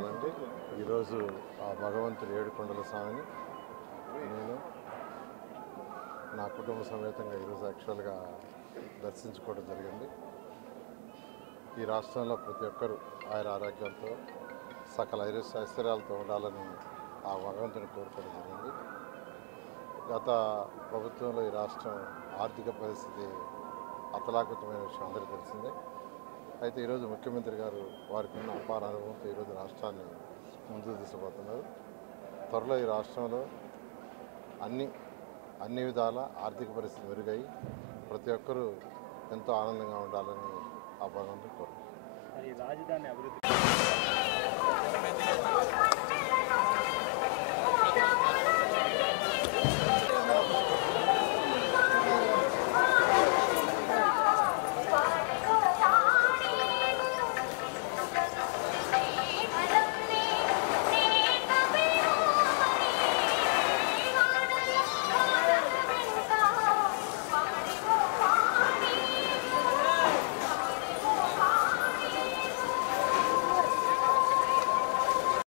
వందనాలండి. ఈరోజు ఆ భగవంతుడు ఏడుకొండల స్వామిని నేను నా కుటుంబ సమేతంగా ఈరోజు యాక్చువల్గా దర్శించుకోవడం జరిగింది. ఈ రాష్ట్రంలో ప్రతి ఒక్కరూ ఆరోగ్యంతో సకల ఐశ్వర్యాలతో ఉండాలని ఆ భగవంతుని కోరుకోవడం జరిగింది. గత ప్రభుత్వంలో ఈ రాష్ట్రం ఆర్థిక పరిస్థితి అతలాకుతమైన విషయం అందరికీ తెలిసిందే. అయితే ఈరోజు ముఖ్యమంత్రి గారు వారికి ఉన్న అపార అనుభవంతో ఈరోజు రాష్ట్రాన్ని ముందుకు తీసుకుపోతున్నారు. త్వరలో ఈ రాష్ట్రంలో అన్ని విధాల ఆర్థిక పరిస్థితి మెరుగై ప్రతి ఒక్కరూ ఎంతో ఆనందంగా ఉండాలని ఆ భగవంతుని కోరుకుంటున్నారు.